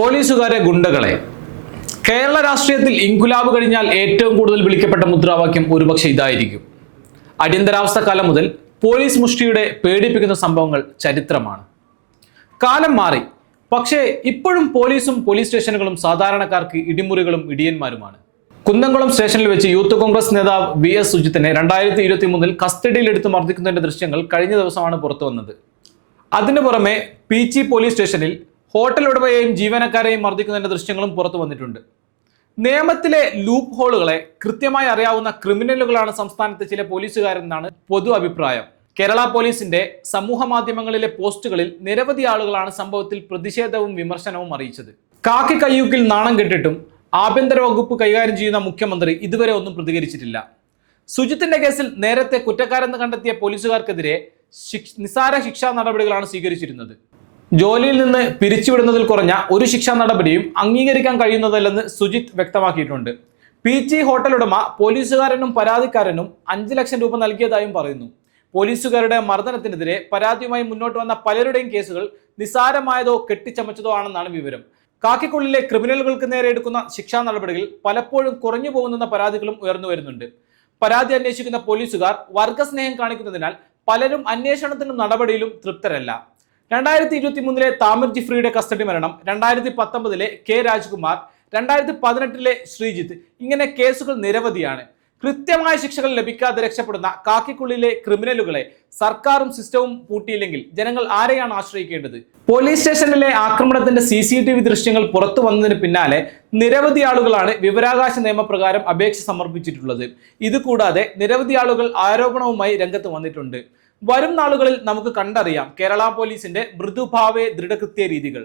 പോലീസുകാരെ ഗുണ്ടകളെ. കേരള രാഷ്ട്രീയത്തിൽ ഇൻകുലാബ് കഴിഞ്ഞാൽ ഏറ്റവും കൂടുതൽ വിളിക്കപ്പെട്ട മുദ്രാവാക്യം ഒരുപക്ഷെ ഇതായിരിക്കും. അടിയന്തരാവസ്ഥ കാലം മുതൽ പോലീസ് മുഷ്ടിയുടെ പേടിപ്പിക്കുന്ന സംഭവങ്ങൾ ചരിത്രമാണ്. കാലം മാറി. പക്ഷേ ഇപ്പോഴും പോലീസും പോലീസ് സ്റ്റേഷനുകളും സാധാരണക്കാർക്ക് ഇടിമുറികളും ഇടിയന്മാരുമാണ്. കുന്നംകുളം സ്റ്റേഷനിൽ വെച്ച് യൂത്ത് കോൺഗ്രസ് നേതാവ് വി എസ് സുജിത്തിനെ രണ്ടായിരത്തി ഇരുപത്തി മൂന്നിൽ കസ്റ്റഡിയിലെടുത്ത് മർദ്ദിക്കുന്നതിന്റെ ദൃശ്യങ്ങൾ കഴിഞ്ഞ ദിവസമാണ് പുറത്തു വന്നത് അതിനു പുറമെ പീച്ചി പോലീസ് സ്റ്റേഷനിൽ ഹോട്ടൽ ഉടമയെയും ജീവനക്കാരെയും മർദ്ദിക്കുന്നതിന്റെ ദൃശ്യങ്ങളും പുറത്തു വന്നിട്ടുണ്ട്. നിയമത്തിലെ ലൂപ്പ് ഹോളുകളെ കൃത്യമായി അറിയാവുന്ന ക്രിമിനലുകളാണ് സംസ്ഥാനത്തെ ചില പോലീസുകാരെന്നാണ് പൊതു അഭിപ്രായം. കേരള പോലീസിന്റെ സമൂഹ മാധ്യമങ്ങളിലെ പോസ്റ്റുകളിൽ നിരവധി ആളുകളാണ് സംഭവത്തിൽ പ്രതിഷേധവും വിമർശനവും അറിയിച്ചത്. കാക്കി കയ്യൂക്കിൽ നാണം കെട്ടിട്ടും ആഭ്യന്തര വകുപ്പ് കൈകാര്യം ചെയ്യുന്ന മുഖ്യമന്ത്രി ഇതുവരെ ഒന്നും പ്രതികരിച്ചിട്ടില്ല. സുജിത്തിന്റെ കേസിൽ നേരത്തെ കുറ്റക്കാരെന്ന് കണ്ടെത്തിയ പോലീസുകാർക്കെതിരെ നിസാര ശിക്ഷാ നടപടികളാണ് സ്വീകരിച്ചിരുന്നത്. ജോലിയിൽ നിന്ന് പിരിച്ചുവിടുന്നതിൽ കുറഞ്ഞ ഒരു ശിക്ഷാ നടപടിയും അംഗീകരിക്കാൻ കഴിയുന്നതല്ലെന്ന് സുജിത് വ്യക്തമാക്കിയിട്ടുണ്ട്. പി ജി ഹോട്ടൽ ഉടമ പോലീസുകാരനും പരാതിക്കാരനും അഞ്ച് ലക്ഷം രൂപ നൽകിയതായും പറയുന്നു. പോലീസുകാരുടെ മർദ്ദനത്തിനെതിരെ പരാതിയുമായി മുന്നോട്ട് വന്ന പലരുടെയും കേസുകൾ നിസ്സാരമായതോ കെട്ടിച്ചമച്ചതോ ആണെന്നാണ് വിവരം. കാക്കിക്കുള്ളിലെ ക്രിമിനലുകൾക്ക് നേരെ എടുക്കുന്ന ശിക്ഷാ നടപടികൾ പലപ്പോഴും കുറഞ്ഞു പോകുന്നെന്ന പരാതികളും ഉയർന്നു വരുന്നുണ്ട്. പരാതി അന്വേഷിക്കുന്ന പോലീസുകാർ വർഗസ്നേഹം കാണിക്കുന്നതിനാൽ പലരും അന്വേഷണത്തിനും നടപടിയിലും തൃപ്തരല്ല. രണ്ടായിരത്തി ഇരുപത്തി മൂന്നിലെ താമിർ ജിഫ്രിയുടെ കസ്റ്റഡി മരണം രണ്ടായിരത്തി പത്തൊമ്പതിലെ കെ രാജ്കുമാർ രണ്ടായിരത്തി പതിനെട്ടിലെ ശ്രീജിത്ത് ഇങ്ങനെ കേസുകൾ നിരവധിയാണ്. കൃത്യമായ ശിക്ഷകൾ ലഭിക്കാതെ രക്ഷപ്പെടുന്ന കാക്കിക്കുള്ളിലെ ക്രിമിനലുകളെ സർക്കാരും സിസ്റ്റവും പൂട്ടിയില്ലെങ്കിൽ ജനങ്ങൾ ആരെയാണ് ആശ്രയിക്കേണ്ടത്? പോലീസ് സ്റ്റേഷനിലെ ആക്രമണത്തിന്റെ സി സി ടി വി ദൃശ്യങ്ങൾ പുറത്തു വന്നതിന് പിന്നാലെ നിരവധി ആളുകളാണ് വിവരാകാശ നിയമപ്രകാരം അപേക്ഷ സമർപ്പിച്ചിട്ടുള്ളത്. ഇതുകൂടാതെ നിരവധി ആളുകൾ ആരോപണവുമായി രംഗത്ത് വന്നിട്ടുണ്ട്. വരും നാളുകളിൽ നമുക്ക് കണ്ടറിയാം കേരള പോലീസിന്റെ മൃദുഭാവേ ദൃഢകൃത്യ രീതികൾ.